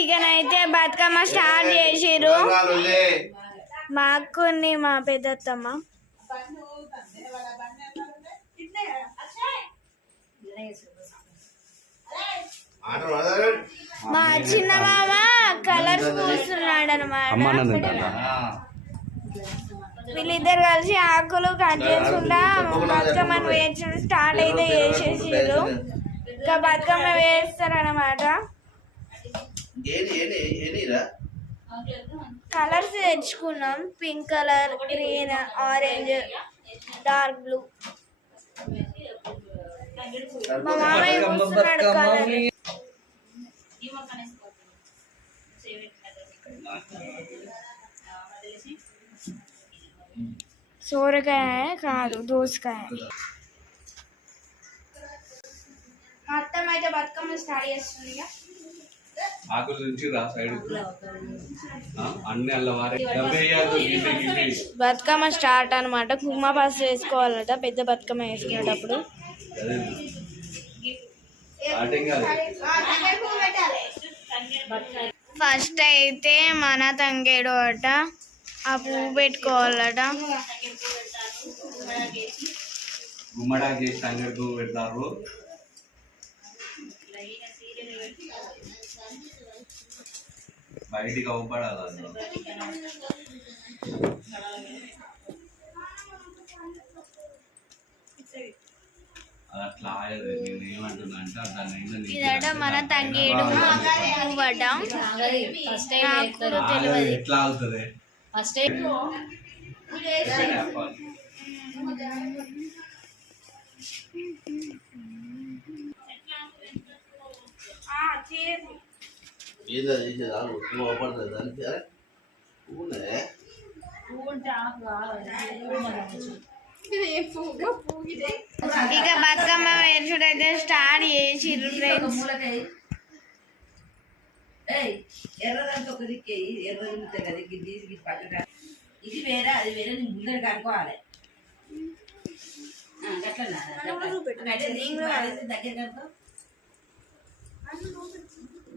ఇకనైతే Bathukamma start చేసిర్రు. మా అక్కుని మా పెద్దత్తమ్మ. మా చిన్న మామ కలర్స్ పూస్తున్నాడు అనమాట వీళ్ళిద్దరు కలిసి ఆకులు కట్ చేసుకుంటా బతుకమ్మను వేయించడం స్టార్ట్ అయితే చేసేసిర్రు. ఇంకా బతుకమ్మ వేస్తారనమాట కలర్స్ తెచ్చుకున్నాం. Pink colour green orange dark blue. మా మామయ్య కూర్చున్నాడు కలర్. సోరకాయ కాదు దోసకాయ. మొత్తం అయితే బతుకమ్మ స్టార్ట్ చేస్తుంది ఇక. ఆకుల నుంచి రా సైడ్ అన్ని అల్లవారే. బతుకమ్మ స్టార్ట్ అనమాట కుంకుమ పసుపు వేసుకోవాలట పెద్ద బతుకమ్మ వేసుకునేటప్పుడు. ఫస్ట్ అయితే మన తంగేడు అట ఆ పువ్వు పెట్టుకోవాలట. గుమ్మడాకి చేసి సంగతి పెడతారు. బయటికి అవ్వబడాలి అట్లా నేను ఏమంటున్నా అంటే దాని నిండా నీకు ఇదట మన తంగేడు పువ్వు అట ఫస్ట్ నాకు కూడా ఆగదు, తెలియదు. ఎట్లా అవుతుంది? ఫస్ట్ ఏదో చేసేది ఆగు నువ్వు అవపడుతుంది దానికి అరే ఊనే ఇక బతుకమ్మ వేసుడు అయితే స్టార్ట్ చేసిర్రు ఫ్రెండ్స్ ఎర్రదంతా ఒక దిక్కే ఎర్రది ముద్ద కదా ఇది తీసి ఇది పక్కన ఇది వేరే అది వేరే నేను ముందర కనుక్కోవాలి ఆ, గట్లనా? గట్ల. అయితే నీకు అది దగ్గర కనుక్కో.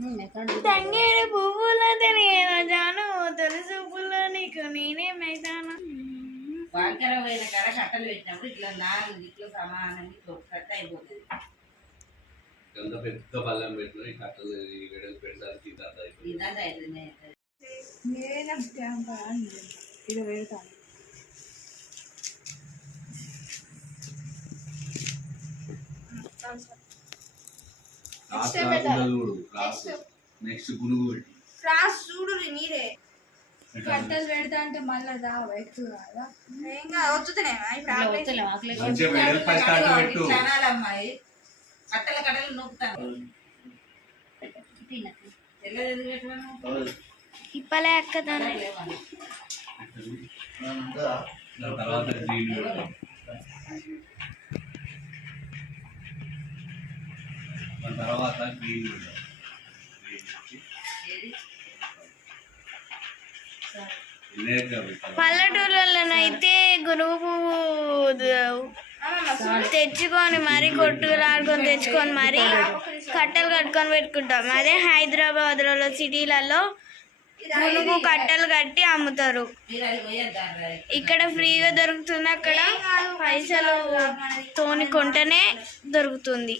తంగేడు పువ్వుల తెలియదు జాను తులసి పువ్వులో నీకు నేనేమైతాను వంకర పోయిన కర కట్టలు పెట్టినప్పుడు ఇట్లా నాలుగు దిక్కులు సమానంగా ఇట్లా ఒక కట్ట అయిపోతుంది. ఎంత పెద్ద పళ్ళెం పెట్టిన ఈ కట్టలు ఈ వెడలు పెట్టడానికి ఇదంతా అయిపోయింది. ఇదంతా రాసు రాకుండా చూడు రాసు నెక్స్ట్ గునుగు పెట్టి. ఫ్రాస్ చూడు మీరే పెట్టాలి. పెడతా అంటే మళ్ళీ దా ఎక్కువ కాదా ఇంకా వచ్చుతున్నాయి ఇప్పుడు. మంచిగా వెడల్పు పై స్టార్ట్ పెట్టు. కట్టల కట్టలు నొక్కుతాను అక్క తర్వాత దాని తర్వాత గ్రీన్ పెట్టు పల్లెటూళ్ళలోనైతే గురువు పువ్వు తెచ్చుకొని మరీ కొట్టులాడుకొని తెచ్చుకొని మరి కట్టెలు కట్టుకొని పెట్టుకుంటాం. అదే హైదరాబాద్లలో సిటీలలో గునుగు కట్టెలు కట్టి అమ్ముతారు. ఇక్కడ ఫ్రీగా దొరుకుతుంది అక్కడ. పైసలు తోని కొంటేనే దొరుకుతుంది.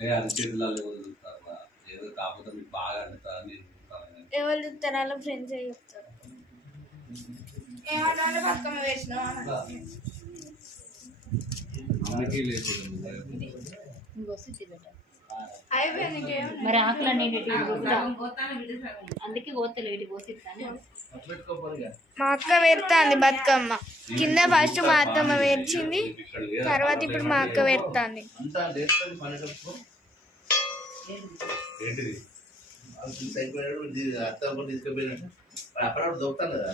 ఏ అది చేతులలో వదులుతారు రా. ఏదో కాకపోతే మీకు బాగా అంటుతా అని నేను చెప్తాను. ఎవరు చూస్తారో ఫ్రెండ్స్ చెప్తారు మనకి లేదు మరి ఆకులన్నీ సగం బిడ్డ సగం అందుకే కోతలు వీటి కోసిస్తాను మా అక్క పెడతాంది బతుకమ్మ. కింద ఫస్ట్ మా అత్తమ్మ వేర్చింది తర్వాత ఇప్పుడు మా అక్క పెడతాంది. తీసుకుపోయినట్టు. మరి దొరుకుతాను కదా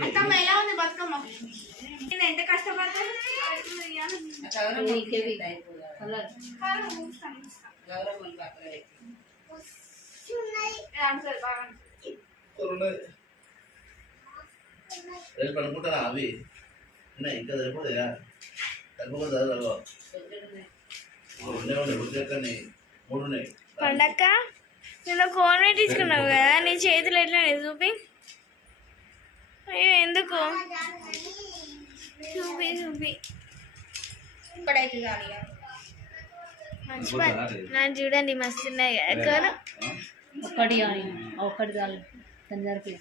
దగ్గర ఎలా ఉంది బతుకమ్మ నేను ఎంత రేపు అనుకుంటారా అవి ఉన్నాయి ఇంకా సరిపోతాయా ఉన్నాయి ఉన్నాయి మూడు ఉన్నాయి పండక్క? నేను కోన్ తీసుకున్నావు కదా నీ చేతులు ఎట్లా చూపి? అయ్యో ఎందుకు? చూపి చూపి. ఇప్పుడైతే చాలు ఇక. మంచి పని. చూడండి మస్తు ఉన్నాయి కదా. కోను ఒక్కటి కానీ ఒక్కటి చాలు. సంజారికి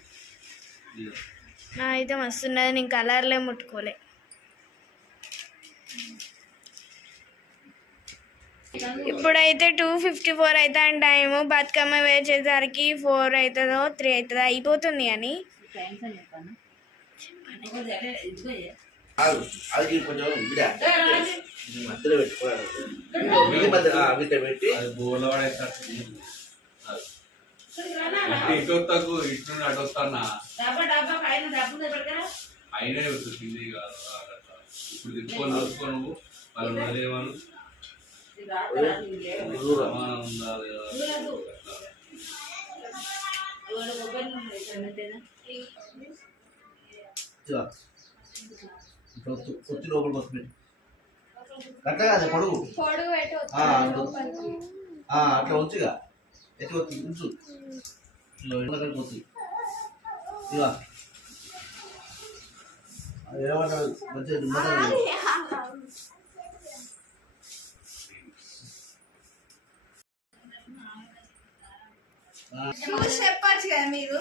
నా అయితే మస్తు ఉన్నది నేను కలర్లే ముట్టుకోలే. ఇప్పుడైతే టూ ఫిఫ్టీ ఫోర్ అవుతుంది టైము. బతుకమ్మ వేసేసరికి ఫోర్ అవుతుందో త్రీ అవుతుందో అయిపోతుంది అని థ్యాంక్స్ అని చెప్పాను. ఆగు అది కొంచెం మధ్యలో పెట్టుకోవాలి. వీటిలో పెట్టి. ఇటు వస్తాకు ఇటు నుండి అటు వస్తానా? అయినా కింది కాదు. ఇప్పుడు తిప్పుకొని చూసుకో నువ్వు వాళ్ళు సమానం ఉందా లేదా అట్లా. ఇవాళ కొబ్బరి నూనె వేసాను. అంతేనా ఇదిగో. ఇట్లా ఒత్తి- ఒత్తి లోపలికి వస్తుంది కట్ట కాదు? పొడుగు. అట్లా ఉంచుగా. ఎత్తి ఒత్తి ఉంచు. ఒత్తి. ఇదిగో. అది ఏమంటారు మంచిగా చూసి చెప్పచ్చు కదా మీరు?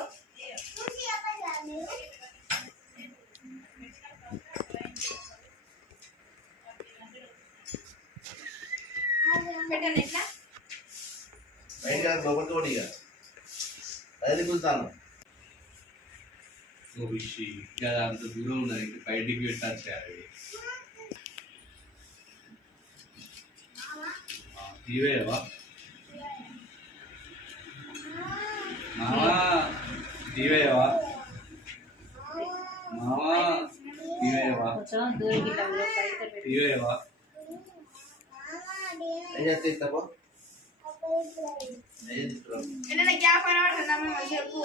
పెట్టండి ఎట్లా? బయట లోపలికి పోనీ ఇక. అది కూర్చుతాను ఓ విషి అంత దూరం ఉన్నది బయటికి పెట్టచ్చు అది తీవేవా మామా తీవేవా మామా తీవేవా కొంచెం దూరం ఇట్లా పైకి పెట్టి తీవేవా ఏం చేస్తే ఇస్తాపో ఏం తీసుకురావు ఏదైనా గ్యాప్ అయినా పడుతుందా చెప్పు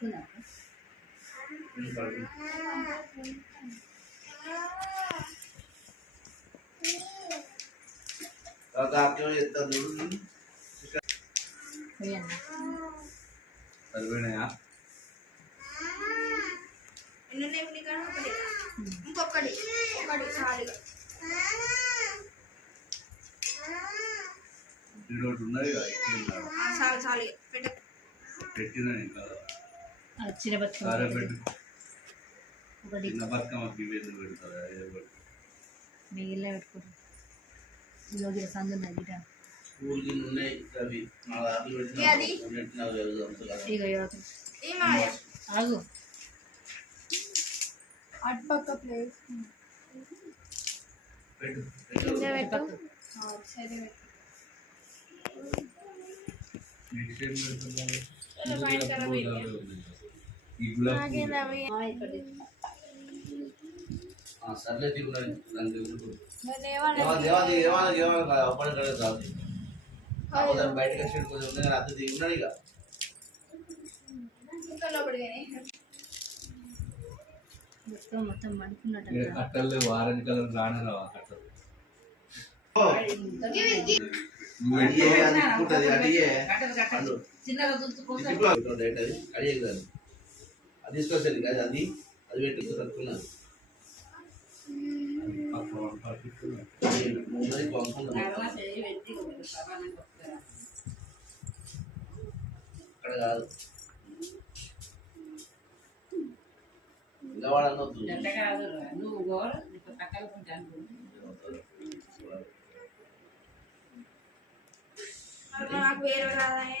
అనుకున్నా తర్వాత ఆప్యం చేస్తాను చూడు పోయాను సరిపోయినాయా ఎన్ని ఉన్నాయి ఇప్పుడు నీకాడ? ఒకటి ఇంకొకటి ఒకటి చాలుగా ఈరోజు ఉన్నది కదా ఇక్కడ ఆ, చాలు చాలు ఇక. పెట్టు పెట్టిన ఇంకా వచ్చిన సరే బతుకమ్మ పెట్టు ఒకటి చిన్న బతుకమ్మ దివేది పెడతారు అదే పెట్టు మిగిలిన పెట్టుకుంటాం ఈరోజు సందు ఉన్నది గిట స్కూల్కి ఉన్నాయి అవి మా ఆటలు పెట్టిన ఏ అది? పెట్టిన అవి అవి అంతా కదా. ఇక యువత ఈ మాయ ఆగు అటుపక్క ప్లేస్ పెట్టు పెట్టు కింద పెట్టు సరే పెట్టు. నెక్స్ట్ ఏం పెడుతున్నారు? సర్లే కాకపోతే బయటకు వచ్చి కొంచెం ఉంది కానీ అద్దె దిగి ఉన్నాడు ఇక. కట్టలు ఆరెంజ్ కలర్ రానే రావా కట్టలు. అడిగే అడిగే. చిన్నగా కాదు. అది తీసుకొచ్చేది కాదు అది అది పెట్టి కట్టుకున్నాను పక్క పక్క ముందరి పంపుకున్నాను తర్వాత చేయి పెట్టి సమానంగా వస్తారా అక్కడ కాదు. ఇలా వాడనొద్దు జంట కాదు నువ్వు గోర ఇప్పుడు కట్టలు కొంటాను మరి నాకు వేరు రాదానే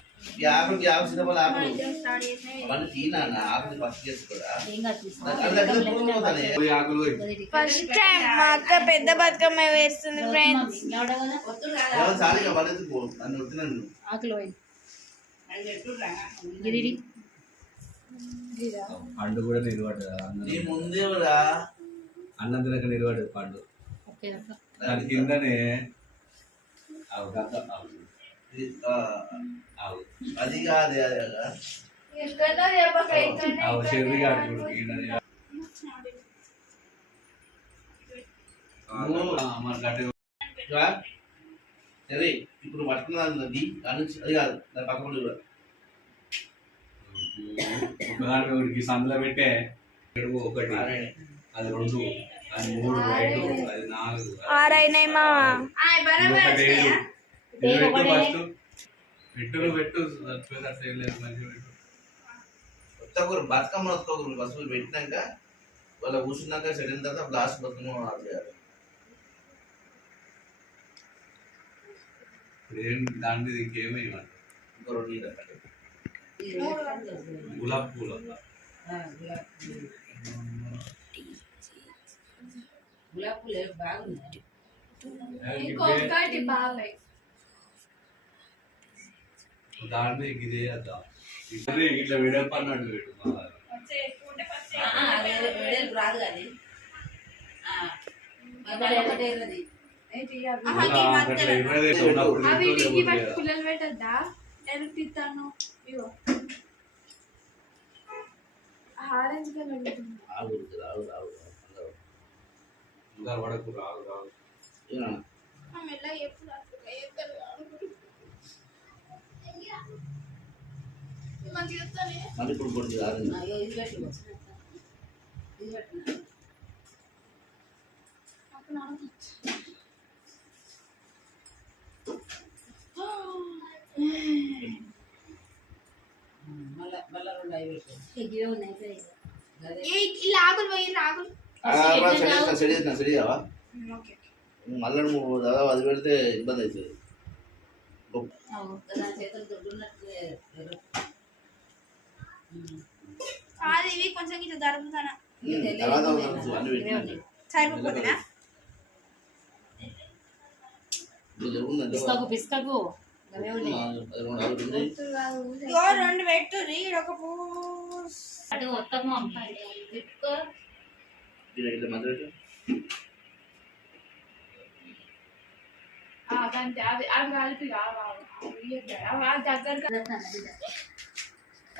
సినిమాలు తీనా? ఆకులు ఫస్ట్ చేసుకోరా. ఫస్ట్ టైం మా అక్క పెద్ద బతుకమ్మ వేస్తుంది ఫ్రెండ్స్ నన్ను వద్దునన్ను ఆకులు. పండు కూడా నిలబడ్డది నీ అన్నం ముందే కూడా. అన్నం తినక నిలబడ్డది పండు. దాని కిందనే. ఆవు అది కాదు సరే ఇప్పుడు పట్టుకున్నది అది కాదు దాని పక్క కూడా ఒకటికి సందులో పెట్టే ఒకటి. అది రెండు అది మూడు ఐదు అది నాలుగు ఆరైనాయి మా పెట్టు. ఫస్ట్. పెట్టు నువ్వు పెట్టు. సరిపోయేది మంచిగా పెట్టు. బతుకమ్మ ఒక్కొక్కరు పసుపు పెట్టినాక వాళ్ళ కూర్చున్నాక అయిన తర్వాత లాస్ట్ బతుకమ్మ ఆడేయాలి ఇప్పుడు ఏం దాని మీద ఇంకేమేయమంట ఇంకో రెండు నీళ్ళు అక్కడ. గులాబ్ పూలు గులాబీ పూలు. బాగున్నాయి. ఇంకొకటి బాబాయ్. దాన్ని ఇది వేయద్దాం ఇట్లా వెడల్పు అన్నట్టు పెట్టు మళ్ళా. ఆ, ఆ, వేరే వేడేలు రాదు కానీ. పుల్లలు పెట్టద్దా? ఆరెంజ్ కలర్ రావు రావు రావు ఎప్పుడు మళ్ళీ ఇప్పుడు కొద్ది రాదు మళ్ళీ నువ్వు దాదాపు అది పెడితే ఇబ్బంది అవుతుంది. అవు. నా చేతులు దొడ్డున్నట్లే ఎర్ర. కాదు ఇవి కొంచెం ఇట్లా పెట్టి సరిపోతుందా పిస్కకు పిస్కకు రెండు పెట్టు ఒక పూ అటు వస్తాము అవి అవి కలిపి కావాలి. అవి దగ్గర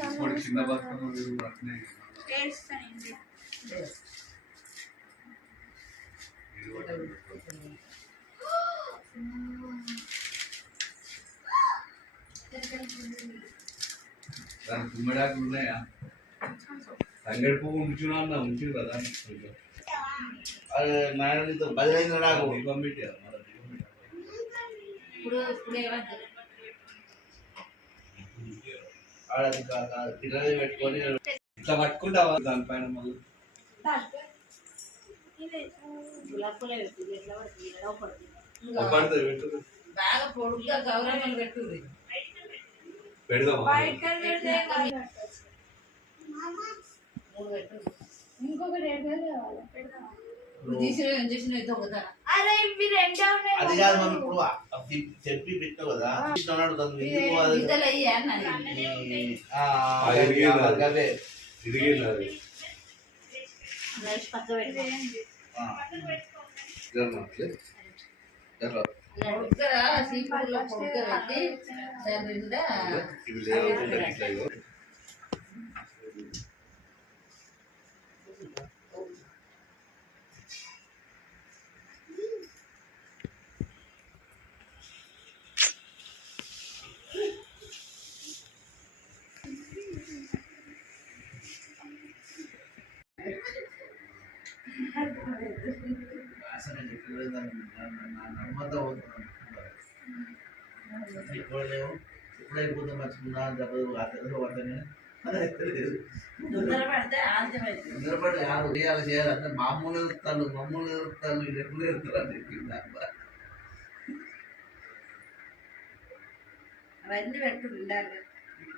ఇప్పుడు చిన్న బతుకమ్మ వీరు అట్నే వేస్తాను ఇది ఒకటి పెట్టుకో. దాని గుమ్మడాకులు ఉన్నాయా తంగడి పువ్వు ఉంచునా అన్న ఉంచు కదా అది నాయనతో బలి అయిన నాకు దీపం పెట్టారు మళ్ళీ దీపం పెట్టారు ఇప్పుడు ఇప్పుడు ఏమంటారు ఆడ అది కా- కా- పిల్లలు పెట్టుకొని ఇట్లా పట్టుకుంటావా దానిపైన మళ్ళీ బాగా పొడుగ్గా ఇంకొకటి ఏడు అది కాదు మనం ఇప్పుడు చెప్పి పెట్టావు కదా ఎందుకు అది గీతలు అయ్యి అన్నది ఈ- ఆ, ఆ, ఎరిగింది అది. అదే తిరిగింది అది నైట్ పచ్చ పెట్టు ఆ. జరమా, ఓకే? జరగదు. పొడుగ్గా సీపుల్లో పొడుగ్గా పెట్టి దాని నిండా ఇవి లేవు, ఇట్లా ఇగో. అసలు నేను ఎక్కడ దాన్ని నా- నా- నా నమ్మకం అవుతున్నాను. ఇప్పుడు లేవు. ఇప్పుడు అయిపోతే మర్చిపోయినా చెప్పదు ఆ తెలుగు పడతానే అదే కాదు చేయాలి చేయాలి అంటే మామూలు ఎదుగుతాను మామూలు ఎదుగుతాను ఎప్పుడు ఎదుగుతారు అని చెప్పింది అవన్నీ పెట్టు ఉండాలి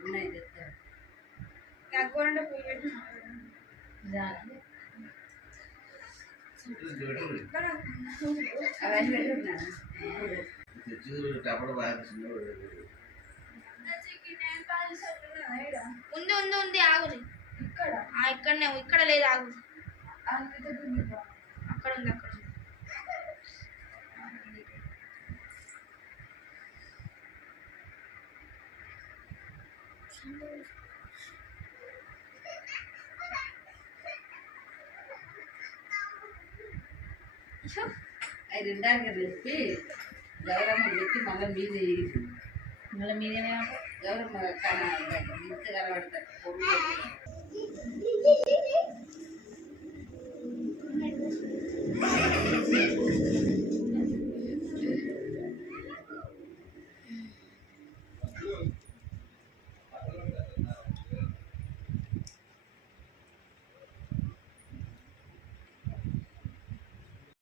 ఉన్నాయి ఉంది ఉంది ఉంది ఆగుది ఇక్కడ ఇక్కడనే ఇక్కడ లేదు ఆగు. అక్కడ ఉంది అక్కడ ఉంది. అవి రెండానికి చెప్పి గౌరమ్మ పెట్టి మళ్ళీ మీద మళ్ళీ మీదేనే? గౌరమ్మ ఇంత కనబడతారు